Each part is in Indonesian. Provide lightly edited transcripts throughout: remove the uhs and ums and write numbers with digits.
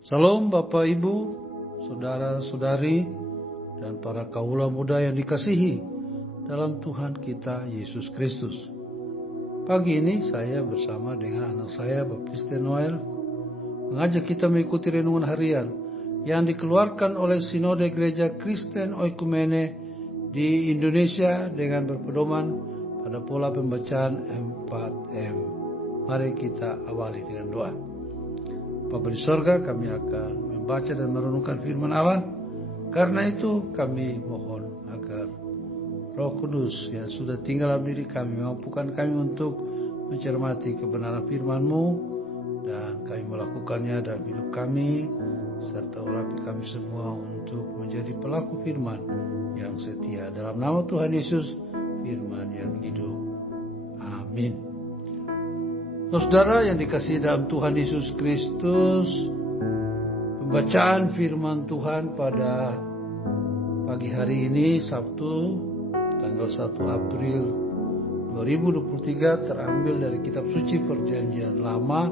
Salam Bapak Ibu, saudara-saudari, dan para kaula muda yang dikasihi dalam Tuhan kita Yesus Kristus. Pagi ini saya bersama dengan anak saya Baptiste Noel mengajak kita mengikuti renungan harian yang dikeluarkan oleh Sinode Gereja Kristen Oikumene di Indonesia dengan berpedoman pada pola pembacaan 4M. Mari kita awali dengan doa. Bapa di sorga, kami akan membaca dan merenungkan firman Allah. Karena itu kami mohon agar Roh Kudus yang sudah tinggal dalam diri kami mampukan kami untuk mencermati kebenaran firman-Mu, dan kami melakukannya dalam hidup kami, serta urapi kami semua untuk menjadi pelaku firman yang setia. Dalam nama Tuhan Yesus, firman yang hidup. Amin. Saudara yang dikasihi dalam Tuhan Yesus Kristus, pembacaan firman Tuhan pada pagi hari ini, Sabtu, tanggal 1 April 2023, terambil dari kitab suci Perjanjian Lama,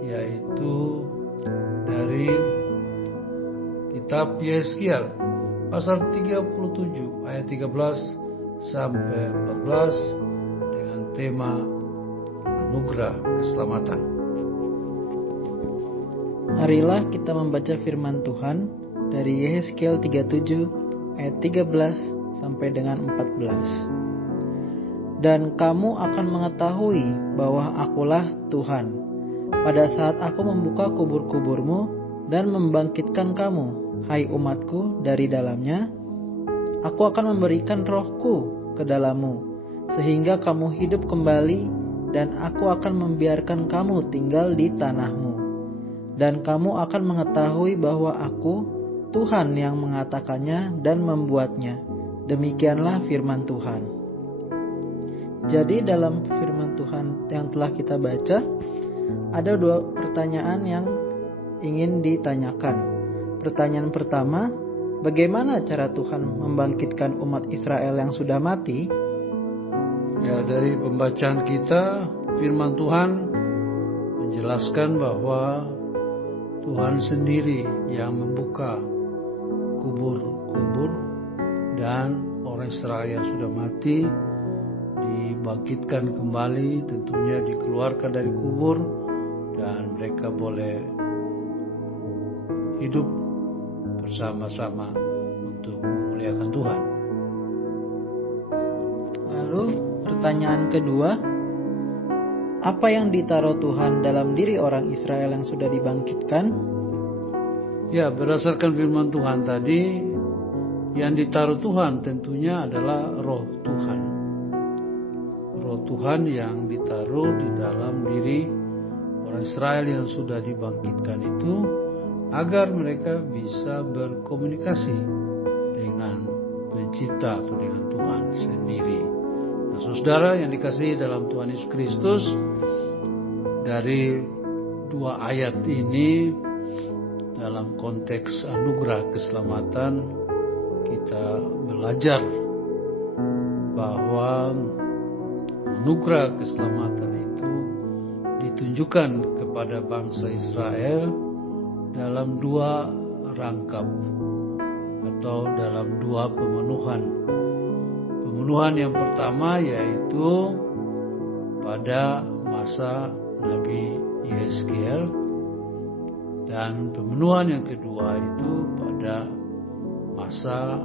yaitu dari kitab Yeskiel, pasal 37, ayat 13 sampai 14, dengan tema anugerah keselamatan. Marilah kita membaca firman Tuhan dari Yeskiel 37 ayat 13 sampai dengan 14. Dan kamu akan mengetahui bahwa akulah Tuhan, pada saat aku membuka kubur-kuburmu dan membangkitkan kamu, hai umatku, dari dalamnya. Aku akan memberikan rohku ke dalammu, sehingga kamu hidup kembali, dan aku akan membiarkan kamu tinggal di tanahmu. Dan kamu akan mengetahui bahwa aku, Tuhan, yang mengatakannya dan membuatnya. Demikianlah firman Tuhan. Jadi dalam firman Tuhan yang telah kita baca, ada dua pertanyaan yang ingin ditanyakan. Pertanyaan pertama, bagaimana cara Tuhan membangkitkan umat Israel yang sudah mati? Ya, dari pembacaan kita, firman Tuhan menjelaskan bahwa Tuhan sendiri yang membuka kubur-kubur, dan orang Israel yang sudah mati dibangkitkan kembali, tentunya dikeluarkan dari kubur, dan mereka boleh hidup bersama-sama untuk memuliakan Tuhan. Lalu pertanyaan kedua, apa yang ditaruh Tuhan dalam diri orang Israel yang sudah dibangkitkan? Ya, berdasarkan firman Tuhan tadi, yang ditaruh Tuhan tentunya adalah roh Tuhan. Roh Tuhan yang ditaruh di dalam diri orang Israel yang sudah dibangkitkan itu, agar mereka bisa berkomunikasi dengan pencipta atau dengan Tuhan sendiri. Nah, saudara yang dikasihi dalam Tuhan Yesus Kristus, dari dua ayat ini dalam konteks anugerah keselamatan, kita belajar bahwa anugerah keselamatan itu ditunjukkan kepada bangsa Israel dalam dua rangkap atau dalam dua pemenuhan. Pemenuhan yang pertama yaitu pada masa Nabi Yeskiel, dan pemenuhan yang kedua itu pada masa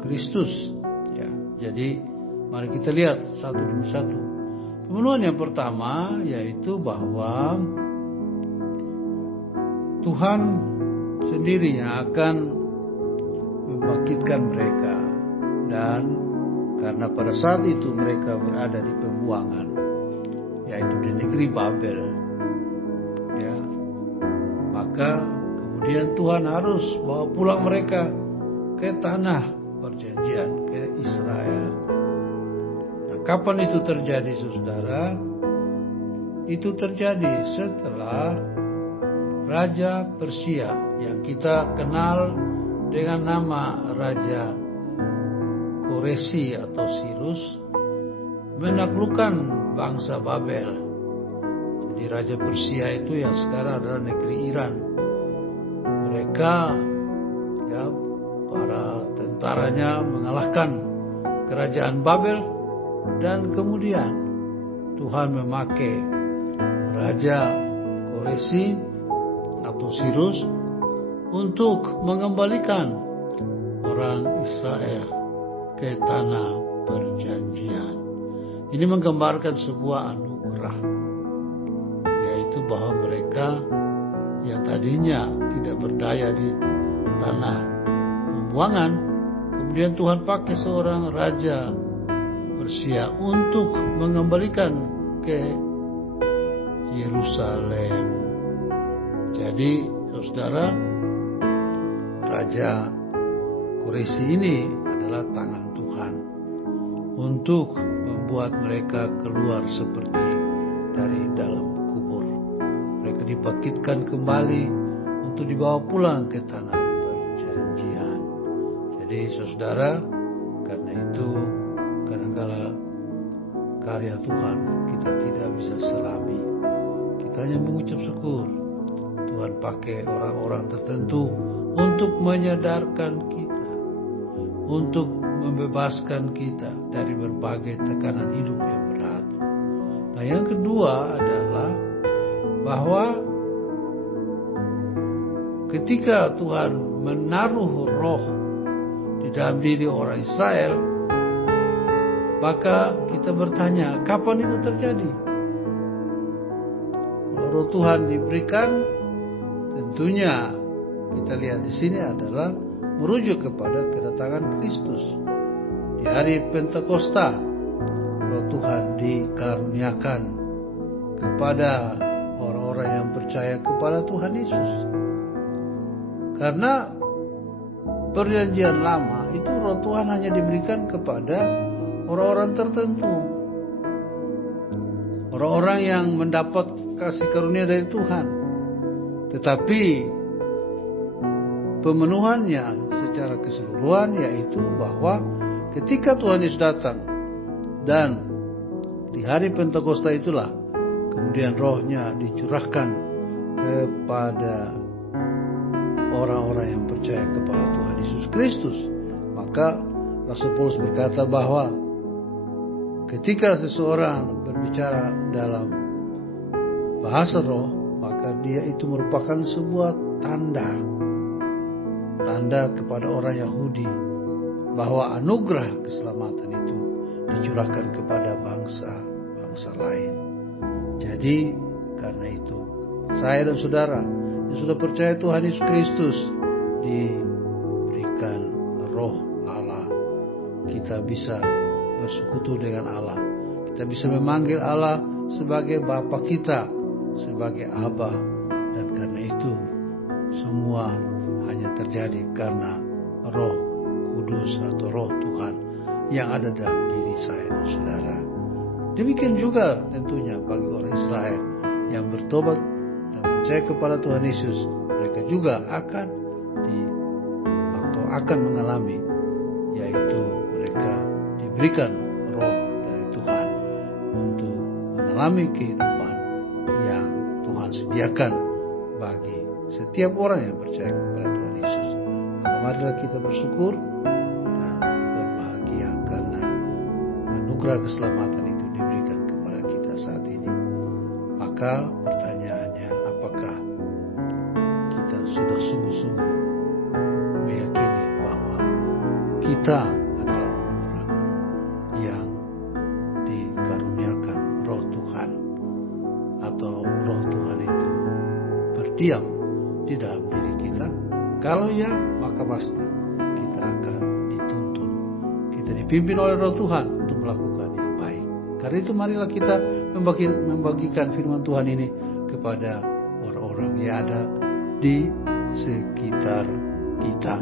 Kristus. Ya, jadi mari kita lihat satu demi satu. Pemenuhan yang pertama yaitu bahwa Tuhan sendiri yang akan membangkitkan mereka, dan karena pada saat itu mereka berada di pembuangan, yaitu di negeri Babel, ya, maka kemudian Tuhan harus bawa pulang mereka ke tanah perjanjian, ke Israel. Nah, kapan itu terjadi, saudara? Itu terjadi setelah Raja Persia yang kita kenal dengan nama Raja Koresi atau Sirus menaklukkan bangsa Babel. Jadi Raja Persia itu yang sekarang adalah negeri Iran. ketika para tentaranya mengalahkan kerajaan Babel, dan kemudian Tuhan memakai Raja Koresi atau Sirus untuk mengembalikan orang Israel ke tanah perjanjian. Ini menggambarkan sebuah anugerah, yaitu bahwa mereka yang tadinya tidak berdaya di tanah pembuangan, kemudian Tuhan pakai seorang raja Persia untuk mengembalikan ke Yerusalem. Jadi saudara, Raja Koresi ini adalah tangan Tuhan untuk membuat mereka keluar seperti dari dalam kubur. Mereka dibangkitkan kembali untuk dibawa pulang ke tanah perjanjian. Jadi saudara, karena itu kadangkala karya Tuhan kita tidak bisa selami. Kita hanya mengucap syukur. Tuhan pakai orang-orang tertentu untuk menyadarkan kita, untuk membebaskan kita dari berbagai tekanan hidup yang berat. Nah, yang kedua adalah bahwa ketika Tuhan menaruh roh di dalam diri orang Israel, maka kita bertanya, kapan itu terjadi? Kalau roh Tuhan diberikan, tentunya kita lihat di sini adalah merujuk kepada kedatangan Kristus. Di hari Pentakosta, roh Tuhan dikaruniakan kepada orang-orang yang percaya kepada Tuhan Yesus. Karena perjanjian lama itu roh Tuhan hanya diberikan kepada orang-orang tertentu, orang-orang yang mendapat kasih karunia dari Tuhan. Tetapi pemenuhannya secara keseluruhan, yaitu bahwa ketika Tuhan Yesus datang dan di hari Pentakosta itulah kemudian rohnya dicurahkan kepada orang-orang yang percaya kepada Tuhan Yesus Kristus. Maka Rasul Paulus berkata bahwa ketika seseorang berbicara dalam bahasa roh, maka dia itu merupakan sebuah tanda kepada orang Yahudi bahwa anugerah keselamatan itu dicurahkan kepada bangsa lain. Jadi karena itu saya dan saudara yang sudah percaya Tuhan Yesus Kristus diberikan roh Allah. Kita bisa bersekutu dengan Allah. Kita bisa memanggil Allah sebagai Bapa kita, sebagai Abah. Dan karena itu semua hanya terjadi karena Roh Kudus atau Roh Tuhan yang ada dalam diri saya dan saudara. Demikian juga tentunya bagi orang Israel yang bertobat dan percaya kepada Tuhan Yesus, mereka juga akan mengalami, yaitu mereka diberikan roh dari Tuhan untuk mengalami kehidupan yang Tuhan sediakan bagi setiap orang yang percaya kepada Tuhan Yesus. Maka marilah kita bersyukur dan berbahagia karena anugerah keselamatan itu diberikan kepada kita saat ini. Maka pertanyaannya, apakah kita sudah sungguh-sungguh meyakini bahwa kita adalah orang yang dikaruniakan roh Tuhan, atau roh Tuhan itu berdiam di dalam diri kita? Kalau ya, maka pasti kita akan dituntun, kita dipimpin oleh roh Tuhan untuk melakukan yang baik. Karena itu marilah kita membagikan firman Tuhan ini kepada orang-orang yang ada di sekitar kita,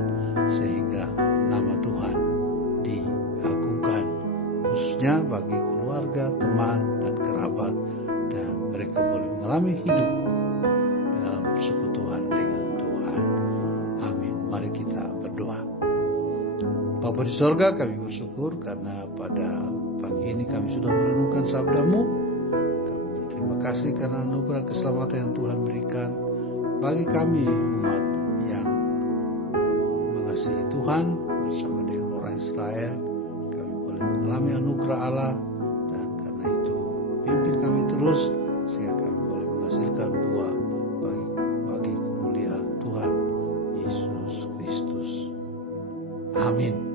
sehingga nama Tuhan diagungkan, khususnya bagi keluarga, teman, dan kerabat, dan mereka boleh mengalami hidup dalam persekutuan dengan Tuhan. Amin. Mari kita berdoa. Bapa di sorga, kami bersyukur karena pada pagi ini kami sudah merenungkan sabda-Mu. Kami berterima kasih karena anugerah keselamatan yang Tuhan berikan bagi kami umat yang mengasihi Tuhan bersama dengan orang Israel. Kami boleh mengalami anugerah Allah, dan karena itu pimpin kami terus sehingga kami boleh menghasilkan buah bagi kemuliaan Tuhan Yesus Kristus. Amin.